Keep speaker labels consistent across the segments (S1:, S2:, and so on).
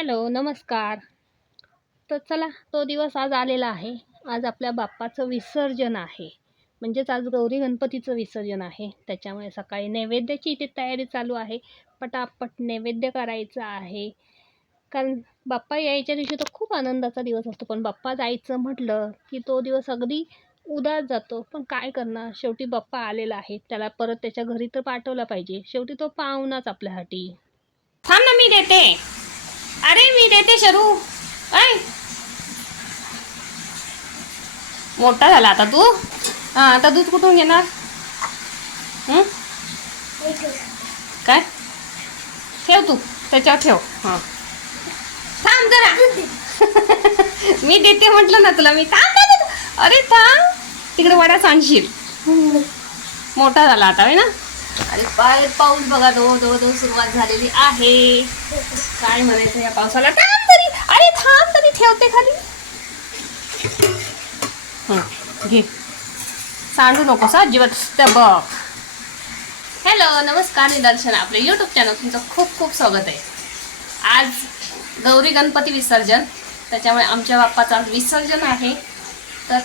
S1: Hello नमस्कार. तर चला तो दिवस आज आलेला आहे. आज आपल्या बाप्पाचं विसर्जन आहे. म्हणजेच आज गौरी गणपतीचं विसर्जन आहे. त्याच्यामुळे सकाळी नैवेद्याची इथे तयारी चालू आहे. पटापट नैवेद्य करायचं आहे. कारण बाप्पा यायच्या दिवशी तर खूप आनंदाचा दिवस असतो. पण बाप्पा जायचं म्हटलं की तो दिवस अगदी उदास जातो. पण काय करणार? शेवटी बाप्पा आलेला आहे. त्याला परत त्याच्या घरी तर पाठवला पाहिजे. शेवटी तो पाहुणाच आपल्यासाठी. थांब ना मी देते. अरे मी देते शरू. ऐ. मोठा झाला आता तू. हा आता दूध कुठून घेणार? काय? ठेव तू. त्याच्यावर ठेव. हां. थांब जरा. मी देते म्हटलं ना तुला मी. थांब अरे थांब. तिकडे वड्या सांगशील मोठा झाला आता आहे ना? अरे पाय पाऊस बघा दो दो दो सुरुवात झालेली आहे. काय म्हणायचं या पावसाला? थांब तरी. अरे थांब तरी. ठेवते खाली. हं, घे. सांडू नको सा जीवत त्या बघ. हॅलो नमस्कार निदर्शन. आपल्या यूट्यूब चॅनल तुमचं खूप खूप स्वागत आहे. आज गौरी गणपती विसर्जन. त्याच्यामुळे आमच्या बाप्पाचं आज विसर्जन आहे. तर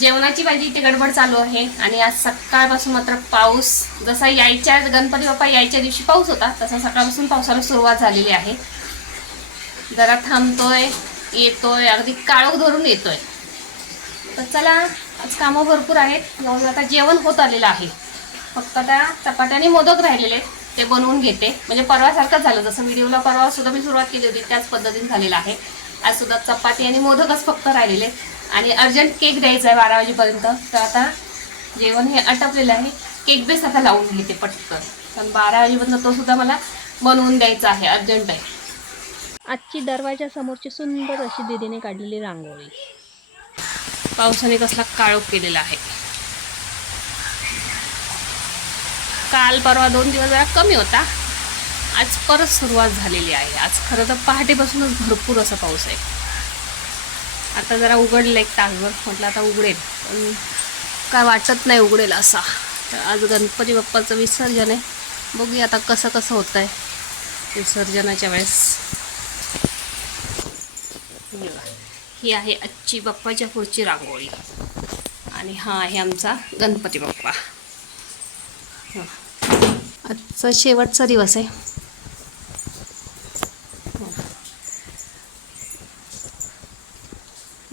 S1: जेवणाची माझी इथे गडबड चालू आहे आणि आज सकाळपासून मात्र पाऊस जसा यायच्या गणपती बाप्पा यायच्या दिवशी पाऊस होता तसा सकाळपासून पावसाला सुरुवात झालेली आहे. जरा थांबतोय येतोय अगदी काळोख धरून येतोय. तर चला आज कामं भरपूर आहेत आता जेवण होत आलेलं आहे. फक्त आता चपात्याने मोदक राहिलेले आहेत, ते बनवून घेते. म्हणजे परवासारखंच झालं जसं व्हिडिओला परवा सुद्धा मी सुरुवात केली होती त्याच पद्धतीने झालेलं आहे. आज सुद्धा चपाती आणि मोदकच फक्त राहिलेले आणि अर्जंट केक द्यायचा आहे बारा वाजेपर्यंत. तर आता जेवण हे आटपलेलं आहे. केक बेस आता लावून घेते पटकन. कारण बारा वाजेपर्यंत तो सुद्धा मला बनवून द्यायचा आहे. अर्जंट आहे. आजची दरवाजा समोरची सुंदर अशी दिदीने काढलेली रांगोळी. पावसाने कसला काळोख केलेला आहे. काल परवा दोन दिवस जरा कमी होता. आज परत सुरुवात झालेली आहे. आज खरं तर पहाटेपासूनच भरपूर असा पाऊस आहे. आता जरा उघडलं एक तासभर. म्हटलं आता उघडेल पण काय वाटत नाही उघडेल असा. तर आज गणपती बाप्पाचं विसर्जन आहे. बघूया आता कसं कसं होतं आहे विसर्जनाच्या वेळेस. ही आहे आजची बाप्पाच्या पुढची रांगोळी. आणि हा आहे आमचा गणपती बाप्पा. आजचा शेवटचा दिवस आहे.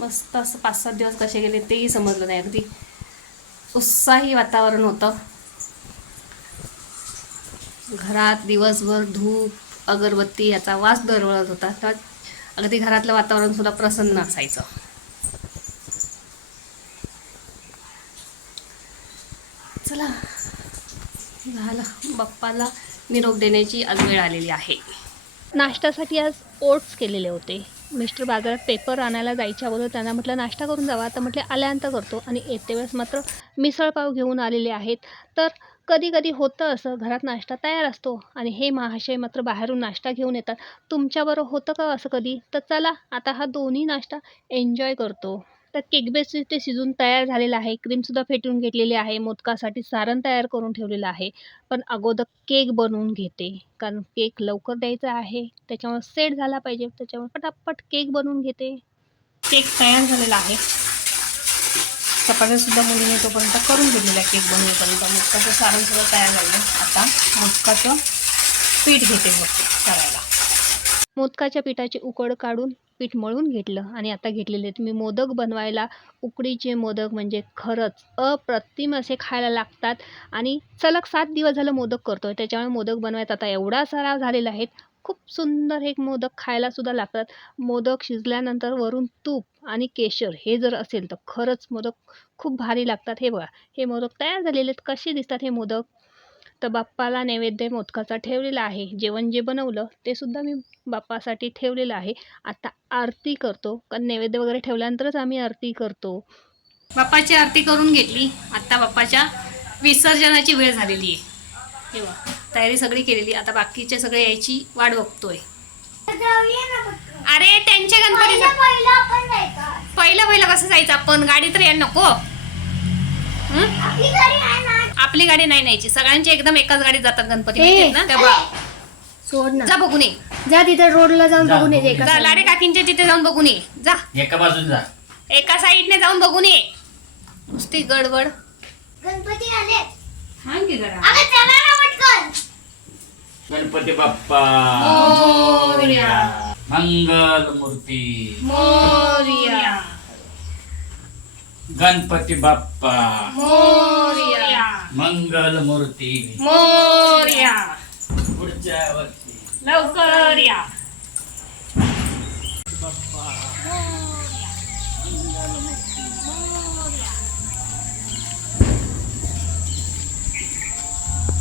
S1: मस्त असं पाच सात दिवस कसे गेले तेही समजलं नाही अगदी. उत्साही वातावरण होतं. घरात दिवसभर धूप अगरबत्ती याचा वास दरवळत होता. तर अगदी घरातलं वातावरण सुद्धा प्रसन्न असायचं. चला झालं बाप्पाला निरोप देण्याची आज वेळ आलेली आहे. नाश्त्यासाठी आज ओट्स केलेले होते. मिस्टर बाजारात पेपर आणायला जायच्या अगोदर त्यांना म्हटलं नाश्ता करून जावा. तर म्हटले आल्यानंतर करतो. आणि येते वेळेस मात्र मिसळपाव घेऊन आलेले आहेत. तर कधी कधी होतं असं घरात नाश्ता तयार असतो आणि हे महाशय मात्र बाहेरून नाश्ता घेऊन येतात. तुमच्याबरोबर होतं का असं कधी? तर चला आता हा दोन्ही नाश्ता एन्जॉय करतो. तर केक बेस ते शिजून तयार झालेला आहे. क्रीमसुद्धा फेटून घेतलेली आहे. मोदकासाठी सारण तयार करून ठेवलेलं आहे. पण अगोदर केक बनवून घेते. कारण केक लवकर द्यायचा आहे. त्याच्यामुळे सेट झाला पाहिजे. त्याच्यामुळे पटापट केक बनवून घेते. केक तयार झालेला आहे. चपात्यासुद्धा मुलीने तोपर्यंत करून घेतलेला आहे केक बनवेपर्यंत मोदकाचं सारण सुद्धा तयार झालं. आता मोदकाचं पीठ घेते. मग करायला. मोदकाच्या पिठाची उकड काढून पीठ मळून घेतलं. आणि आता घेतलेले आहेत. मी मोदक बनवायला उकडीचे मोदक म्हणजे खरंच अप्रतिम असे खायला लागतात. आणि सलग सात दिवस झालं मोदक करतो आहे त्याच्यामुळे मोदक बनवायचा आता एवढा सराव झालेला आहे. खूप सुंदर हे मोदक खायला सुद्धा लागतात. मोदक शिजल्यानंतर वरून तूप आणि केशर हे जर असेल तर खरंच मोदक खूप भारी लागतात. हे बघा. हे मोदक तयार झालेले आहेत. कसे दिसतात हे मोदक? तर बाप्पाला नैवेद्य मोदकाचा ठेवलेला आहे. जेवण जे बनवलं ते सुद्धा मी बाप्पासाठी ठेवलेलं आहे. आता आरती करतो. कारण नैवेद्य वगैरे ठेवल्यानंतरच आम्ही आरती करतो. बाप्पाची आरती करून घेतली. आता बाप्पाच्या विसर्जनाची वेळ झालेली आहे. हे बघा तयारी सगळी केलेली. आता बाकीचे सगळे यायची वाट बघतोय. अरे त्यांच्या गणपती पहिलं पहिलं कसं जायचं? आपण गाडी तर यायला नको. हं? आपली गाडी नाही न्यायची. सगळ्यांची एकदम एकाच गाडीत जातात गणपती माहिती आहेत ना? त्या बा-
S2: सोड ना.
S1: जा बघून ये.
S2: जा तिथे रोडला जाऊन
S3: जा,
S2: बघून येते
S1: जा. लाडे काकींच्या तिथे जाऊन बघून ये. जा.
S3: एका बाजून जा.
S1: एका साईडने जाऊन बघून ये. नुसती गडबड.
S2: गणपती आले
S1: सांग की जरा.
S2: अगं चला ना पटकन.
S3: गणपती बाप्पा.
S1: मोरया.
S3: मंगल मूर्ती
S1: मोरया.
S3: गणपती बाप्पा.
S1: मोरया.
S3: मंगल मूर्ती
S1: मोरया.
S3: पुढच्या वर्षी.
S1: लवकर या.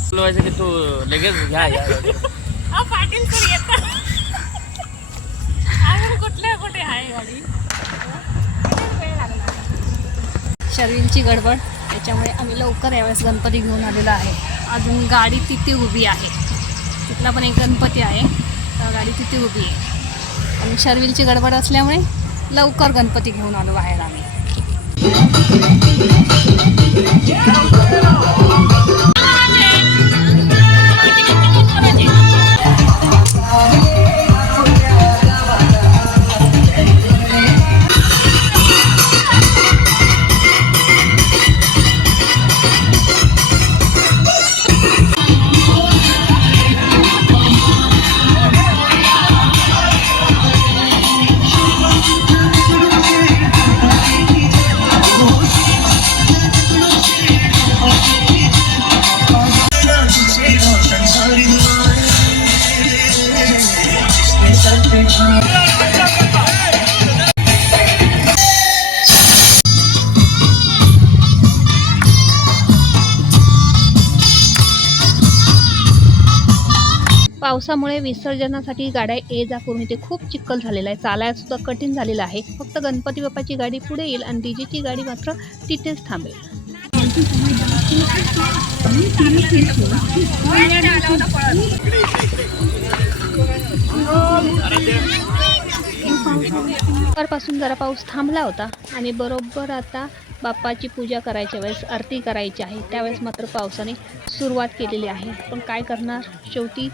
S3: बोलवायचं की तू लगेच घ्या
S1: पाटील सर येतात. कुठल्या कुठे आहे गाडी? शर्विलची गडबड. त्याच्यामुळे आम्ही लवकर यावेळेस गणपती घेऊन आलेलो आहे. अजून गाडी तिथे उभी आहे. तिथला पण एक गणपती आहे. गाडी तिथे उभी आहे. आणि शर्विलची गडबड असल्यामुळे लवकर गणपती घेऊन आलो बाहेर आम्ही. पावसामुळे विसर्जनासाठी गाड्या ये जा करून इथे खूप चिखल झालेला आहे. चालायला सुद्धा कठीण झालेलं आहे. फक्त गणपती बाप्पाची गाडी पुढे येईल आणि डीजेची गाडी मात्र तिथेच थांबेल. पासून जरा पाऊस थांबला होता आणि बरोबर आता बाप्पाची पूजा करायच्या वेळेस आरती करायची आहे. त्यावेळेस मात्र पावसाने सुरुवात केलेली आहे. पण काय करणार? शेवटी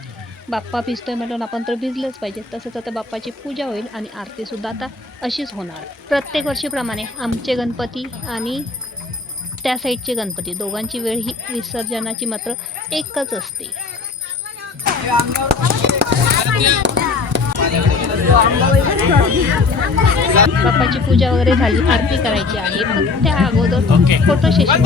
S1: बाप्पा भिजतोय म्हणून आपण तर भिजलंच पाहिजे. तसंच आता बाप्पाची पूजा होईल आणि आरतीसुद्धा आता अशीच होणार. प्रत्येक वर्षीप्रमाणे आमचे गणपती आणि त्या साईडचे गणपती दोघांची वेळ ही विसर्जनाची मात्र एकच असते. बाप्पाची पूजा वगैरे झाली आरती करायची आहे पण त्या अगोदर. फोटो सेशन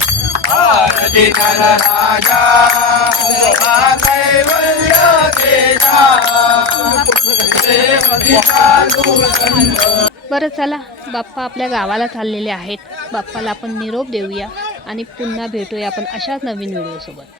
S1: बरं चला. बाप्पा आपल्या गावाला चाललेले आहेत. बाप्पाला आपण निरोप देऊया आणि पुन्हा भेटूया आपण अशाच नवीन व्हिडिओसोबत.